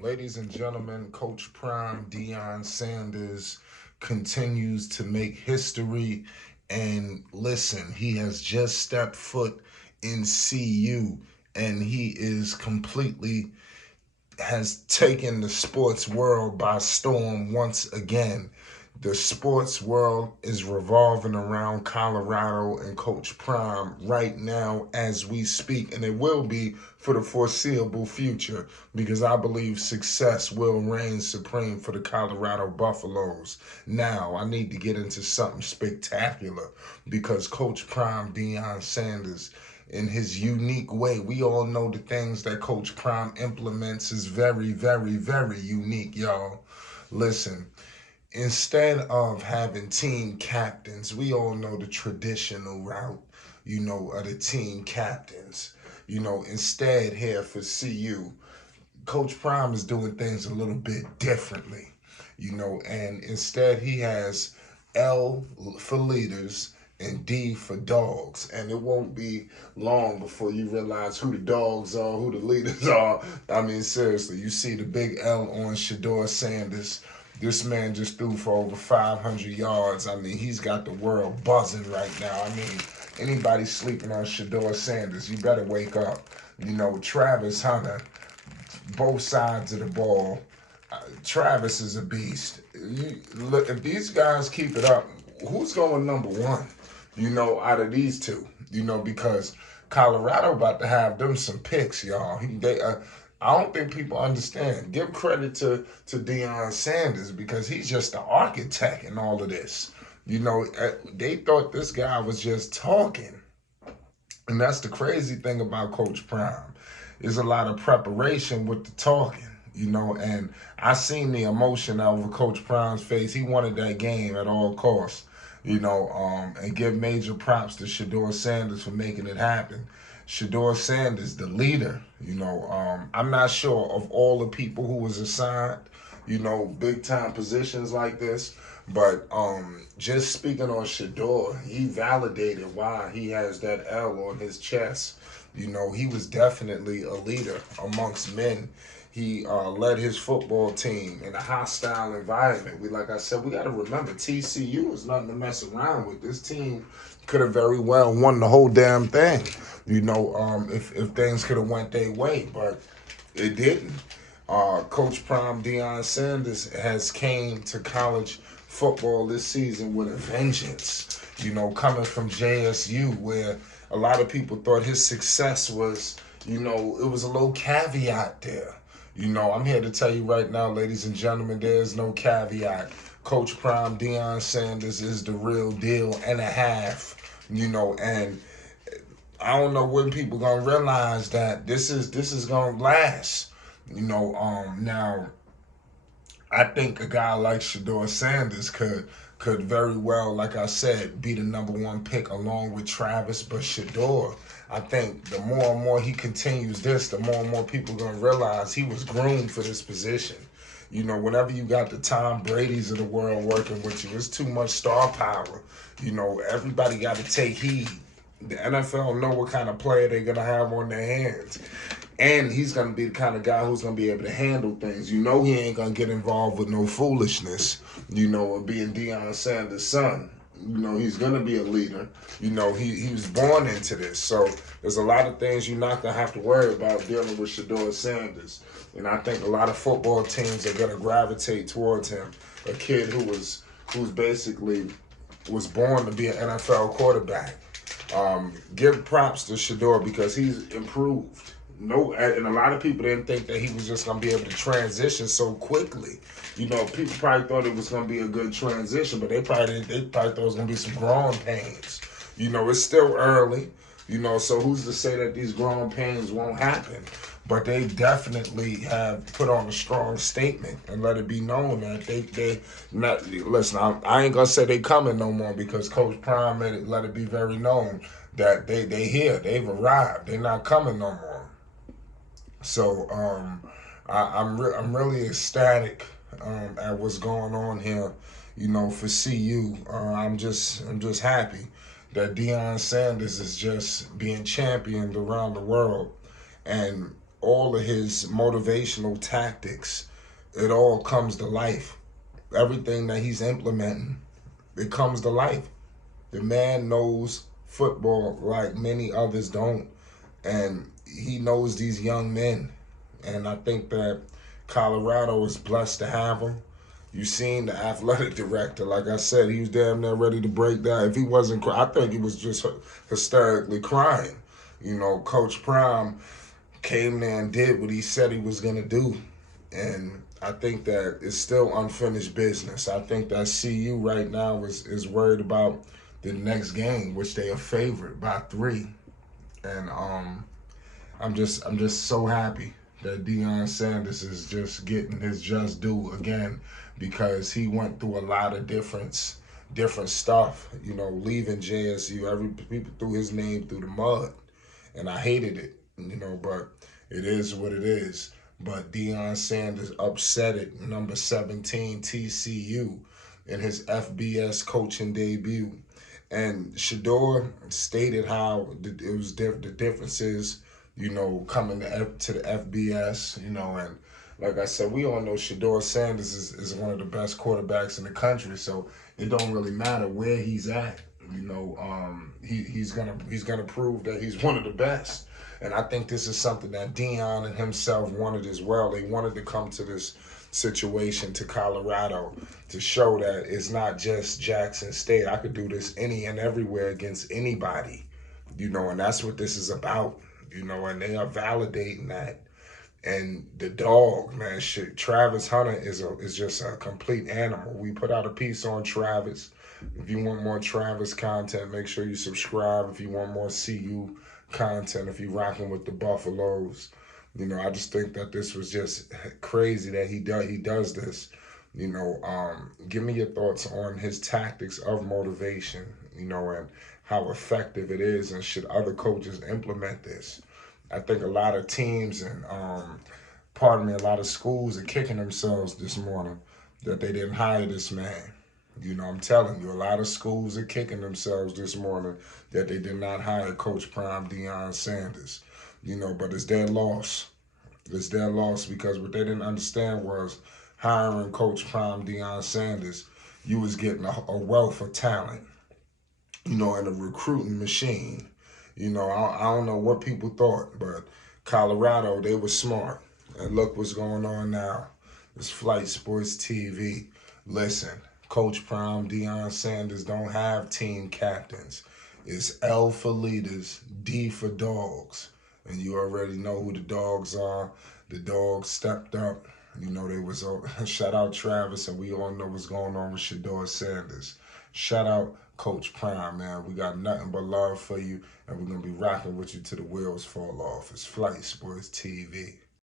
Ladies and gentlemen, Coach Prime Deion Sanders continues to make history. And listen, he has just stepped foot in CU and he is completely has taken the sports world by storm once again. The sports world is revolving around Colorado and Coach Prime right now as we speak, and it will be for the foreseeable future because I believe success will reign supreme for the Colorado Buffaloes. Now, I need to get into something spectacular because Coach Prime Deion Sanders in his unique way. We all know the things that Coach Prime implements is very, very, very unique, y'all. Listen, instead of having team captains, we all know the traditional route, of the team captains. Instead here for CU, Coach Prime is doing things a little bit differently, and instead he has L for leaders and D for dogs. And it won't be long before you realize who the dogs are, who the leaders are. I mean, seriously, you see the big L on Shedeur Sanders. This man just threw for over 500 yards. I mean, he's got the world buzzing right now. I mean, anybody sleeping on Shedeur Sanders, you better wake up. Travis Hunter, both sides of the ball. Travis is a beast. Look, if these guys keep it up, who's going number one? Out of these two, because Colorado about to have them some picks, y'all. I don't think people understand. Give credit to Deion Sanders because he's just the architect in all of this. They thought this guy was just talking, and that's the crazy thing about Coach Prime. There's a lot of preparation with the talking. And I seen the emotion over Coach Prime's face. He wanted that game at all costs. And give major props to Shedeur Sanders for making it happen. Shedeur Sanders, the leader, I'm not sure of all the people who was assigned, big time positions like this, but just speaking on Shedeur, he validated why he has that L on his chest. He was definitely a leader amongst men. He led his football team in a hostile environment. Like I said, we got to remember TCU is nothing to mess around with. This team could have very well won the whole damn thing. If things could have went their way, but it didn't. Coach Prime Deion Sanders has came to college football this season with a vengeance. Coming from JSU, where a lot of people thought his success was, it was a little caveat there. I'm here to tell you right now, ladies and gentlemen, there's no caveat. Coach Prime Deion Sanders is the real deal and a half. And I don't know when people gonna realize that this is gonna last. Now I think a guy like Shedeur Sanders could very well, like I said, be the number one pick along with Travis. But Shedeur, I think the more and more he continues this, the more and more people are gonna realize he was groomed for this position. Whenever you got the Tom Brady's of the world working with you, it's too much star power. Everybody got to take heed. The NFL know what kind of player they're gonna have on their hands. And he's going to be the kind of guy who's going to be able to handle things. He ain't going to get involved with no foolishness, of being Deion Sanders' son. He's going to be a leader. He was born into this. So there's a lot of things you're not going to have to worry about dealing with Shedeur Sanders. And I think a lot of football teams are going to gravitate towards him. A kid who's basically was born to be an NFL quarterback. Give props to Shedeur because he's improved. No, and a lot of people didn't think that he was just going to be able to transition so quickly. People probably thought it was going to be a good transition, but they probably thought it was going to be some growing pains. It's still early. So who's to say that these growing pains won't happen? But they definitely have put on a strong statement and let it be known that they not listen. I ain't gonna say they coming no more because Coach Prime let it be very known that they here, they've arrived, they're not coming no more. So I'm really ecstatic at what's going on here, for CU. I'm just happy that Deion Sanders is just being championed around the world, and all of his motivational tactics, it all comes to life. Everything that he's implementing, it comes to life. The man knows football like many others don't, and he knows these young men. And I think that Colorado is blessed to have him. You seen the athletic director, like I said, he was damn near ready to break down. If he wasn't, I think he was just hysterically crying. Coach Prime came there and did what he said he was gonna do, and I think that it's still unfinished business. I think that CU right now is worried about the next game, which they are favored by 3, and I'm just so happy that Deion Sanders is just getting his just due again, because he went through a lot of different stuff. Leaving JSU, every people threw his name through the mud, and I hated it. But it is what it is. But Deion Sanders upset it, number 17 TCU, in his FBS coaching debut. And Shador stated how it was the differences, coming to the FBS, and like I said, we all know Shador Sanders is one of the best quarterbacks in the country, so it don't really matter where he's at. He's gonna prove that he's one of the best. And I think this is something that Deion and himself wanted as well. They wanted to come to this situation, to Colorado, to show that it's not just Jackson State. I could do this any and everywhere against anybody, and that's what this is about, and they are validating that. And the dog, man, shit, Travis Hunter is just a complete animal. We put out a piece on Travis. If you want more Travis content, make sure you subscribe. If you want more CU content, if you're rocking with the Buffaloes, I just think that this was just crazy that he does this. Give me your thoughts on his tactics of motivation, and how effective it is, and should other coaches implement this? I think a lot of teams and a lot of schools are kicking themselves this morning that they didn't hire this man. I'm telling you, a lot of schools are kicking themselves this morning that they did not hire Coach Prime Deion Sanders. But it's their loss. It's their loss, because what they didn't understand was hiring Coach Prime Deion Sanders, you was getting a wealth of talent, and a recruiting machine. I don't know what people thought, but Colorado, they were smart. And look what's going on now. It's Flight Sports TV. Listen, Coach Prime, Deion Sanders don't have team captains. It's L for leaders, D for dogs. And you already know who the dogs are. The dogs stepped up. They was shout out Travis, and we all know what's going on with Shador Sanders. Shout out Coach Prime, man. We got nothing but love for you, and we're gonna be rocking with you till the wheels fall off. It's Flight Sports TV.